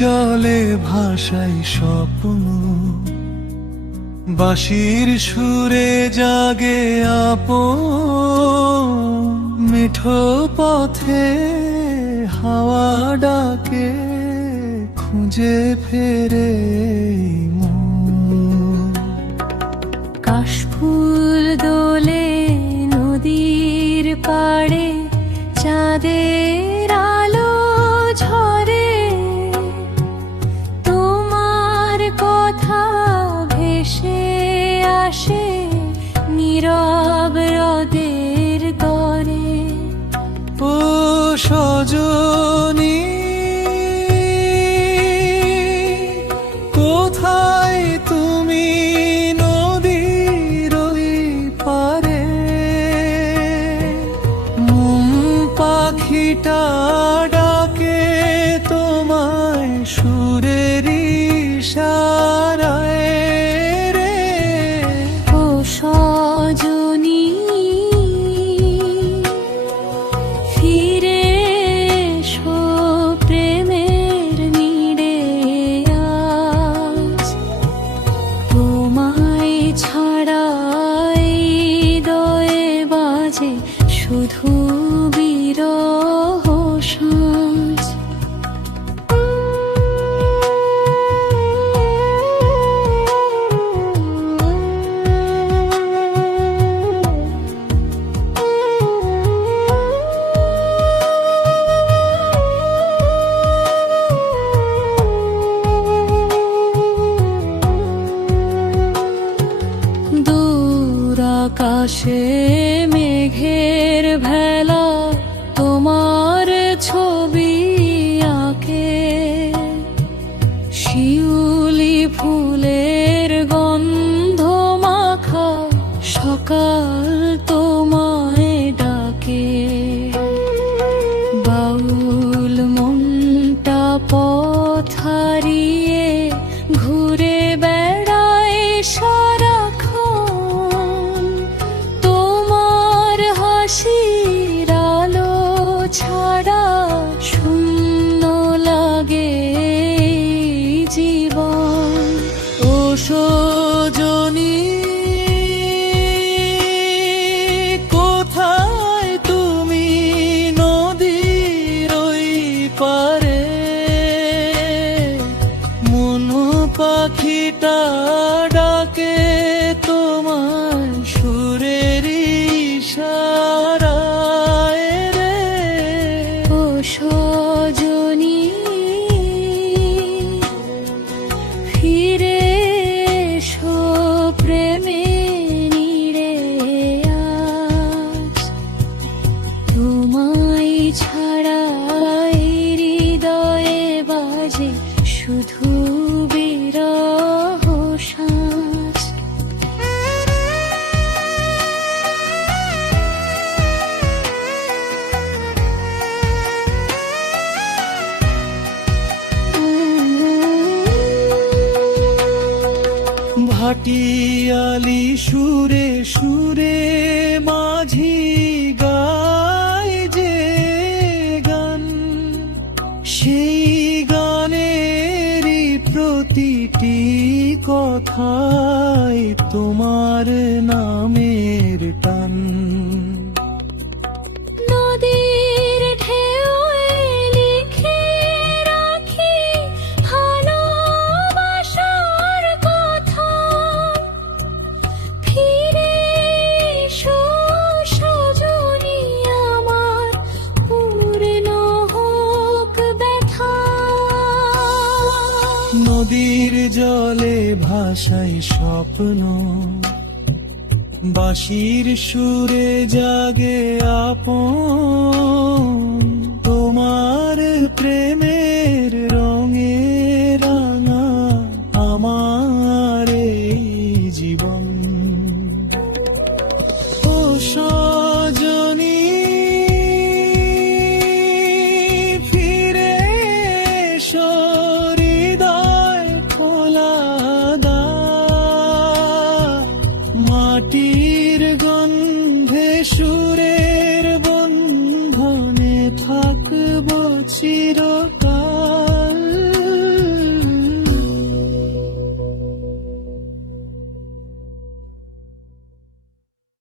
জলে ভাসাই স্বপ্ন, বাঁশির সুরে জাগে আপন। মিঠো পথে হাওয়া ডাকে, খুঁজে ফেরে মন। কাশফুল দোলে নদীর পাড়ে, চাঁদের আলো ঝরে। তোমার কথা ভেসে আসে নীরব হ্রদের তরে। ও সজনী, কোথায় তুমি নদীর ওই পারে? মন পাখিটা ডাকে তোমায় সুরের ইশারায় রে। ও সজনী, ফিরে এসো প্রেমের নীড়ে আজ। তোমায় ছাড়া এই হৃদয়ে বাজে শুধু বিরহ সাজ। দূর আকাশে মেঘের ভেলা তোমার ছবি আঁকে। শিউলি ফুলের গন্ধ মাখা সকাল তোমায় ডাকে। বাউল মনটা পথ হারিয়ে ঘুরে বেড়ায় সারাক্ষণ। তোমার হাসির আলো ছাড়া শূন্য লাগে জীবন। ও সজনী, কোথায় তুমি নদীর ওই পারে? মন পাখিটা ডাকে তোমায় সুরের ইশারায় রে। ও সজনী, ফিরে এসো প্রেমের নীড়ে আজ। তোমায় ছাড়া এই হৃদয়ে বাজে শুধু বিরহ সাজ। ভাটিয়ালি সুরে সুরে মাঝি গায় যে গান, সেই গানেরই প্রতিটি কথায় তোমার নামের টান। নদীর ঢেউয়ে লিখে রাখি ভালোবাসার কথা। ফিরে এসো সজনী আমার, পূর্ণ হোক ব্যথা। নদীর জলে ভাসাই স্বপ্ন, বাঁশির সুরে জাগে আপন। তোমার প্রেমের রঙে রাঙা আমার এই জীবন। ও সজনী, ফিরে এসো হৃদয় খোলা দ্বার। মাটির গন্ধে